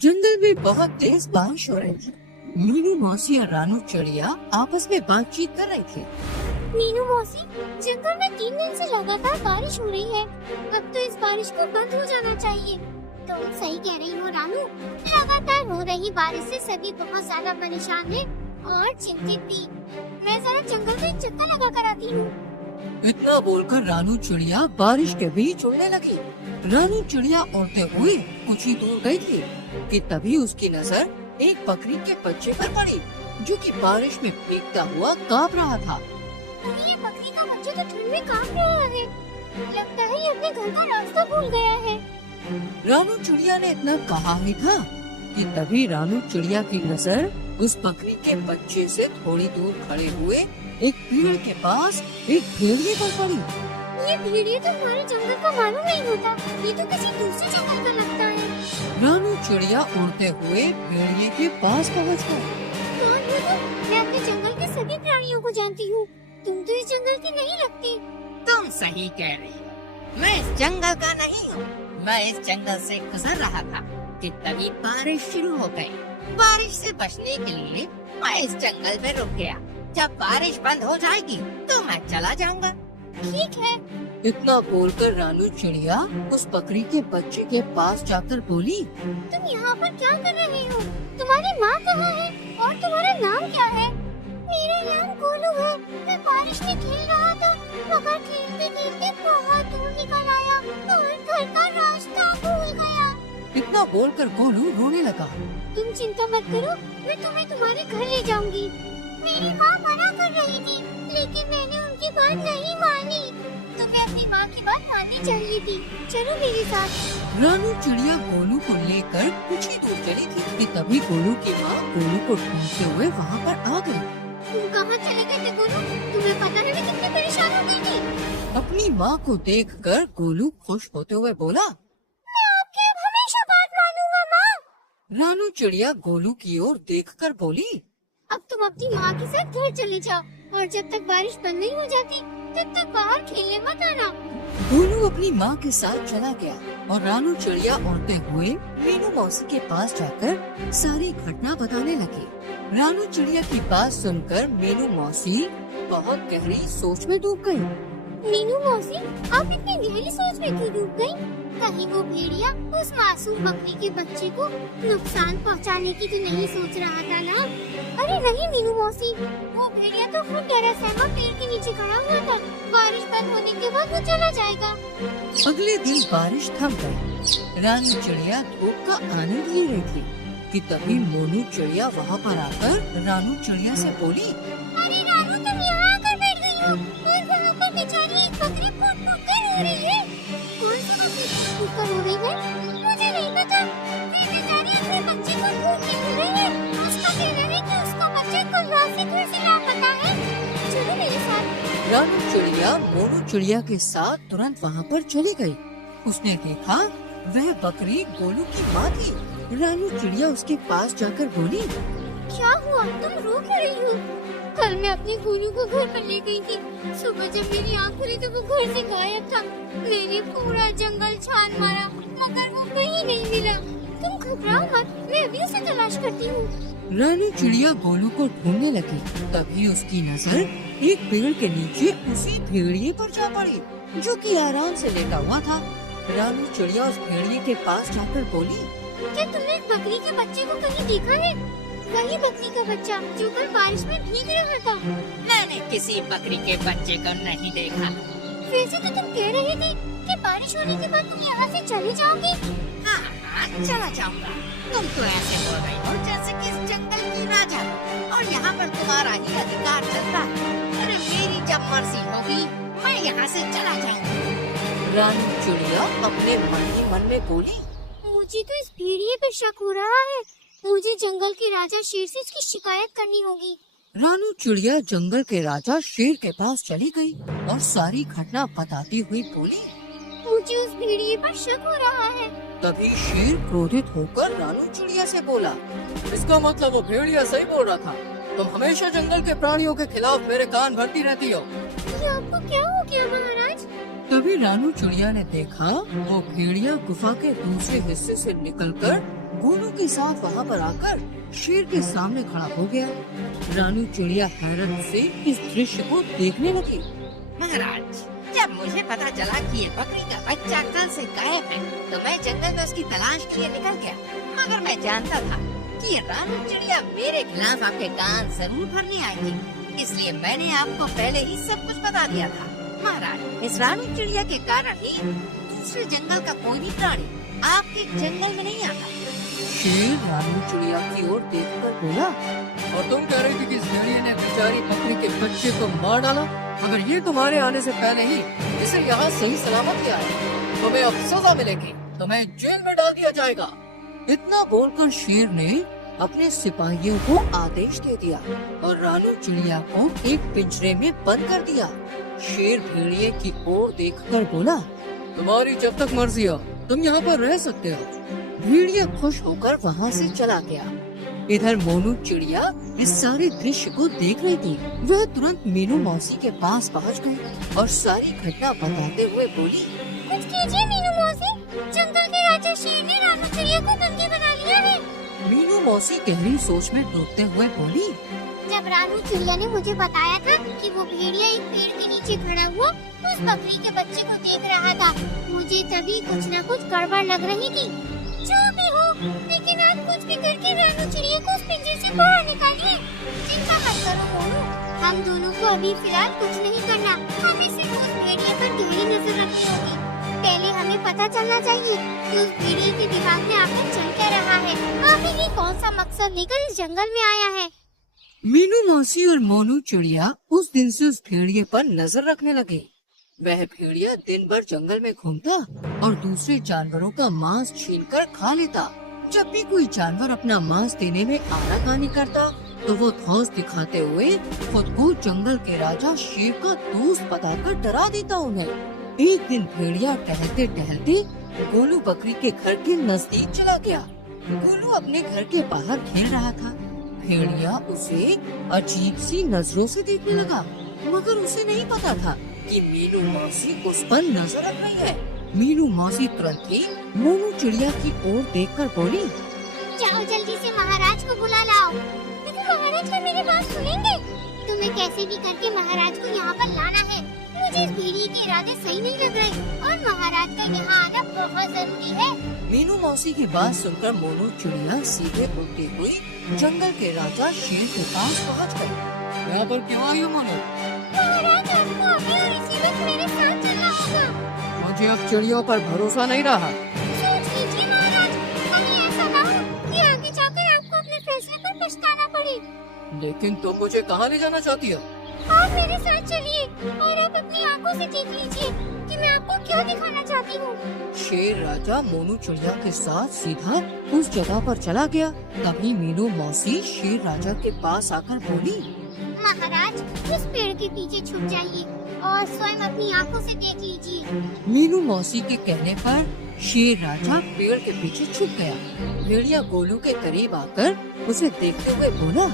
जंगल में बहुत तेज बारिश हो रही थी। मीनू मौसी और रानू चिड़िया आपस में बातचीत कर रही थी। मीनू मौसी, जंगल में 3 दिन से लगातार बारिश हो रही है। अब तो इस बारिश को बंद हो जाना चाहिए। तुम सही कह रही हो रानू, लगातार हो रही बारिश से सभी बहुत ज्यादा परेशान हैं और चिंतित भी। मैं जरा जंगल में चक्कर लगा कर आती हूँ। इतना बोलकर रानू चिड़िया बारिश के बीच उड़ने लगी। रानू चिड़िया उड़ते हुए कुछ ही दूर गई थी कि तभी उसकी नजर एक बकरी के बच्चे पर पड़ी, जो कि बारिश में भीगता हुआ कांप रहा था। ये बकरी का बच्चा तो ठंड में कांप रहा है। लगता है ये अपने घर का रास्ता भूल गया है। रानू चिड़िया ने इतना कहा ही था कि तभी रानू चिड़िया की नजर उस बकरी के बच्चे से थोड़ी दूर खड़े हुए एक पेड़ के पास एक भेड़िए पर पड़ी। ये भेड़िया तो हमारे जंगल का मालूम नहीं होता, ये तो किसी दूसरे जंगल का लगता है। रानू चिड़िया उड़ते हुए भेड़िए के पास पहुंच गई। कौन हो तुम? मैं अपने जंगल के सभी प्राणियों को जानती हूँ। तुम तो इस जंगल की नहीं लगती। तुम सही कह रही हो, मैं इस जंगल का नहीं हूँ। मैं इस जंगल से गुजर रहा था कि तभी बारिश शुरू हो गई। बारिश से बचने के लिए मैं इस जंगल में रुक गया। जब बारिश बंद हो जाएगी तो मैं चला जाऊंगा। ठीक है। इतना बोलकर रानू चिड़िया उस बकरी के बच्चे के पास जाकर बोली, तुम यहाँ पर क्या कर रहे हो? तुम्हारी माँ कहाँ है और तुम्हारा नाम क्या है? मेरा नाम गोलू है। मैं बारिश में खेल रहा था, मगर खेलते खेलते बहुत दूर निकल आया और घर का रास्ता भूल गया। इतना बोलकर गोलू रोने लगा। तुम चिंता मत करो, मैं तुम्हें तुम्हारे घर ले जाऊंगी। मेरी माँ मना कर रही थी, लेकिन मैंने उनकी बात नहीं मानी। तुम्हें अपनी माँ की बात माननी चाहिए थी। चलो मेरे साथ। रानू चिड़िया गोलू को लेकर कुछ ही दूर चली थी कि तभी गोलू की माँ गोलू को ढूंढते हुए वहाँ पर आ गई। तुम कहाँ चले गए थे गोलू? तुम्हें पता है मैं कितनी परेशान हो गई थी। अपनी माँ को देखकर गोलू खुश होते हुए बोला, मैं आपकी अब हमेशा बात मानूंगा माँ। रानू चिड़िया गोलू की ओर देखकर बोली, अब तुम अपनी माँ के साथ घर चले जाओ और जब तक बारिश बंद नहीं हो जाती तब तक बाहर खेलने मत आना। गोलू अपनी माँ के साथ चला गया और रानू चिड़िया उड़ते हुए मीनू मौसी के पास जाकर सारी घटना बताने लगी। रानू चिड़िया की बात सुनकर मीनू मौसी बहुत गहरी सोच में डूब गई। मीनू मौसी, आप इतनी गहरी सोच में क्यों डूब गयी? कहीं वो भेड़िया उस मासूम बकरी के बच्चे को नुकसान पहुंचाने की तो नहीं सोच रहा था ना? अरे नहीं मीनू मौसी, वो भेड़िया तो खूब डरा सहमा पेड़ के नीचे खड़ा हुआ था। बारिश बंद होने के बाद वो चला जाएगा। अगले दिन बारिश थम गई। रानू चिड़िया धूप का आनंद ले रही थी कि तभी मोनू चिड़िया वहाँ पर आकर रानू चिड़िया से बोली, अरे रानू, तुम यहाँ आकर बैठ गई हो और वहाँ पर बेचारी एक बकरी फूट फूट कर रो रही है। कौन सी बकरी फूट फूट कर रो रही है? मुझे नहीं पता। ये बेचारी अपने बच्चे को ढूंढ रही है। उसका कहना है कि उसका बच्चा कल से फिर से लापता है। चलो मेरे साथ। रानू चिड़िया मोनू चिड़िया के साथ तुरंत वहाँ पर चली गई। उसने देखा वह बकरी गोलू की माँ थी। रानू चिड़िया उसके पास जाकर बोली, क्या हुआ? तुम रो क्यों रही हो? कल मैं अपने गोलू को घर पर ले गई थी। सुबह जब मेरी आँख खुली तो वो घर से गायब था। मैंने पूरा जंगल छान मारा मगर वो कहीं नहीं मिला। तुम घबराओ मत, मैं अभी उसे तलाश करती हूँ। रानू चिड़िया गोलू को ढूंढने लगी। तभी उसकी नजर एक पेड़ के नीचे उसी भेड़िए पर जा पड़ी, जो कि आराम से लेटा हुआ था। रानू चिड़िया उस भेड़िए के पास जाकर बोली, क्या तुमने इस बकरी के बच्चे को कहीं देखा है? वही बकरी का बच्चा जो कल बारिश में भीग रहा था। मैंने किसी बकरी के बच्चे को नहीं देखा। वैसे तो तुम कह रहे थे कि बारिश होने के बाद तुम यहाँ से चले जाओगे। हाँ, चला जाऊंगा। तुम तो ऐसे बोल रही हो जैसे कि इस जंगल की राजा और यहाँ पर तुम्हारा ही अधिकार चलता है। अरे मेरी जब मर्जी होगी मैं यहाँ से चला जाऊंगा। रानू चिड़िया अपने मन ही मन में बोली, मुझे तो इस भेड़िए पे शक हो रहा है। मुझे जंगल के राजा शेर से इसकी शिकायत करनी होगी। रानू चिड़िया जंगल के राजा शेर के पास चली गई और सारी घटना बताती हुई बोली, मुझे उस भेड़िए पर शक हो रहा है। तभी शेर क्रोधित होकर रानू चिड़िया से बोला, इसका मतलब वो भेड़िया सही बोल रहा था। तुम हमेशा जंगल के प्राणियों के खिलाफ मेरे कान भरती रहती हो। ये आपको क्या हो गया महाराज? तभी रानू चिड़िया ने देखा वो भेड़िया गुफा के दूसरे हिस्से से निकलकर गोलू के साथ वहाँ पर आकर शेर के सामने खड़ा हो गया। रानू चिड़िया हैरत से इस दृश्य को देखने लगी। महाराज, जब मुझे पता चला कि ये बकरी का बच्चा कल से गायब है, तो मैं जंगल में उसकी तलाश के लिए निकल गया। मगर मैं जानता था कि ये रानू चिड़िया मेरे खिलाफ आपके कान जरूर भरने आएगी, इसलिए मैंने आपको पहले ही सब कुछ बता दिया था। महाराज, इस रानू चिड़िया के कारण ही दूसरे जंगल का कोई भी प्राणी आपके जंगल में नहीं आता। शेर रानू चिड़िया की ओर देखकर बोला, और तुम कह रही थी कि इस भेड़िए ने बेचारी बकरी के बच्चे को मार डाला, मगर ये तुम्हारे आने से पहले ही इसे यहाँ सही सलामत किया है। तुम्हें अब सजा मिलेगी, तुम्हें जेल में डाल दिया जाएगा। इतना बोलकर शेर ने अपने सिपाहियों को आदेश दे दिया और रानू चिड़िया को एक पिंजरे में बंद कर दिया। शेर भेड़िए की ओर देखकर बोला, तुम्हारी जब तक मर्जी हो तुम यहाँ पर रह सकते हो। भेड़िया खुश होकर वहाँ से चला गया। इधर मोनू चिड़िया इस सारे दृश्य को देख रही थी। वह तुरंत मीनू मौसी के पास पहुँच गई और सारी घटना बताते हुए बोली, कुछ कीजिए मीनू मौसी, जंगल के राजा शेर ने रानू चिड़िया को बंदी बना लिया है। मीनू मौसी गहरी सोच में डूबते हुए बोली, जब रानू चिड़िया ने मुझे बताया था कि वो भेड़िया एक पेड़ के नीचे खड़ा हुआ उस बकरी के बच्चे को देख रहा था, मुझे तभी कुछ न कुछ गड़बड़ लग रही थी। जो भी हो, लेकिन आप कुछ भी करके रानू चिड़िया को उस पिंजरे से बाहर निकालिए। चिंता मत करो मोनू, हम दोनों को अभी फिलहाल कुछ नहीं करना, हमें सिर्फ उस भेड़िए पर गहरी नजर रखनी होगी। पहले हमें पता चलना चाहिए कि उस भेड़िए के दिमाग में आखिर चल क्या रहा है, आखिर ये कौन सा मकसद लेकर इस जंगल में आया है। मीनू मौसी और मोनू चिड़िया उस दिन से उस भेड़िए पर नजर रखने लगे। वह भेड़िया दिन भर जंगल में घूमता और दूसरे जानवरों का मांस छीनकर खा लेता। जब भी कोई जानवर अपना मांस देने में आनाकानी करता तो वो धौंस दिखाते हुए खुद को जंगल के राजा शेर का दोस्त बताकर डरा देता उन्हें। एक दिन भेड़िया टहलते टहलते गोलू बकरी के घर के नजदीक चला गया। गोलू अपने घर के बाहर खेल रहा था। भेड़िया उसे अजीब सी नजरों से देखने लगा, मगर उसे नहीं पता था कि मीनू मौसी उस पर नजर रख रही है। मीनू मौसी तुरंत ही मोनू चिड़िया की ओर देखकर बोली, जाओ जल्दी से महाराज को बुला लाओ। लेकिन महाराज क्या मेरी बात सुनेंगे? तुम्हें कैसे भी करके महाराज को यहाँ पर लाना है। मुझे इस भेड़िए के इरादे सही नहीं लग रहे और महाराज का यहाँ आना बहुत जरूरी है। मीनू मौसी की बात सुनकर मोनू चिड़िया सीधे उड़ती हुई जंगल के राजा शेर के पास पहुँच गई। यहाँ पर क्यों आई हो मोनू? महाराज, आपको अभी और इसी वक्त मेरे साथ चलना होगा। मुझे अब चिड़ियों पर भरोसा नहीं रहा। सोच लीजिए महाराज, कहीं ऐसा ना हो कि आगे जाकर आपको अपने फैसले पर पछताना पड़े। लेकिन तुम मुझे कहाँ ले जाना चाहती हो? आप मेरे साथ चलिए और आप अपनी आंखों से देख लीजिए कि मैं आपको क्या दिखाना चाहती हूँ। शेर राजा मोनू चिड़िया के साथ सीधा उस जगह पर चला गया। तभी मीनू मौसी शेर राजा के पास आकर बोली, महाराज, उस पेड़ के पीछे छुप जाइए और स्वयं अपनी आंखों से देख लीजिए। मीनू मौसी के कहने पर शेर राजा पेड़ के पीछे छुप गया। भेड़िया गोलू के करीब आकर उसे देखते हुए बोला,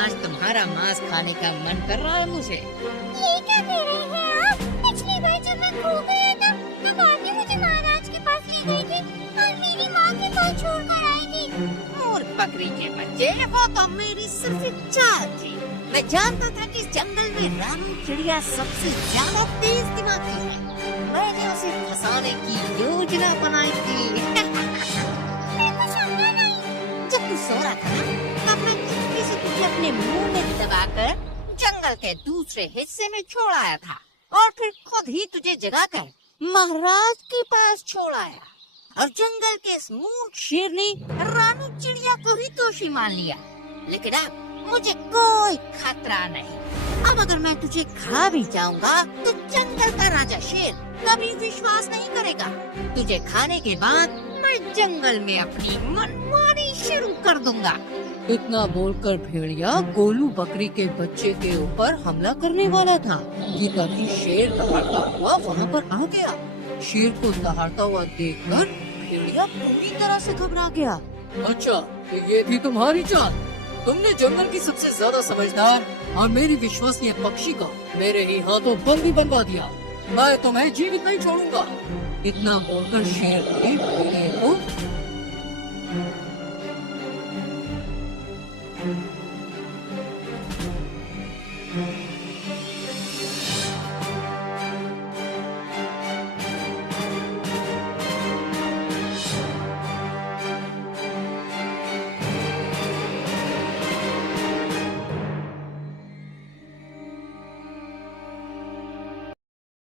आज तुम्हारा मांस खाने का मन कर रहा है मुझे। ये क्या कह रहे हैं आप? पिछली बार जब मैं खो गया था तो आप ही मुझे महाराज के पास ले गए थे और मेरी माँ के पास छोड़कर आए थे। और बकरी के बच्चे, वो तो मेरी सिर्फ चाल थी। मैं जानता था कि इस जंगल में रानू चिड़िया सबसे ज्यादा तेज दिमागी है। मैंने उसे फंसाने की योजना बनाई थी। मैं कुछ समझा नहीं। जब तू सो रहा था ना, तब मैं चुपके से तुझे अपने मुंह में दबाकर जंगल के दूसरे हिस्से में छोड़ आया था और फिर खुद ही तुझे जगाकर महाराज के पास छोड़ आया। और जंगल के इस मूर्ख शेर ने रानू चिड़िया को ही दोषी मान लिया। लेकिन अब मुझे कोई खतरा नहीं। अब अगर मैं तुझे खा भी जाऊंगा तो जंगल का राजा शेर कभी विश्वास नहीं करेगा। तुझे खाने के बाद मैं जंगल में अपनी मनमानी शुरू कर दूंगा। इतना बोलकर भेड़िया गोलू बकरी के बच्चे के ऊपर हमला करने वाला था कि तभी शेर दहाड़ता हुआ वहाँ पर आ गया। शेर को दहाड़ता हुआ देखकर भेड़िया पूरी तरह से घबरा गया। अच्छा, तो ये थी तुम्हारी चाल? तुमने जंगल की सबसे ज्यादा समझदार और मेरी विश्वसनीय पक्षी को मेरे ही हाथों बंदी बनवा दिया। मैं तुम्हें जीवित नहीं छोड़ूंगा। इतना बोलकर शेर ने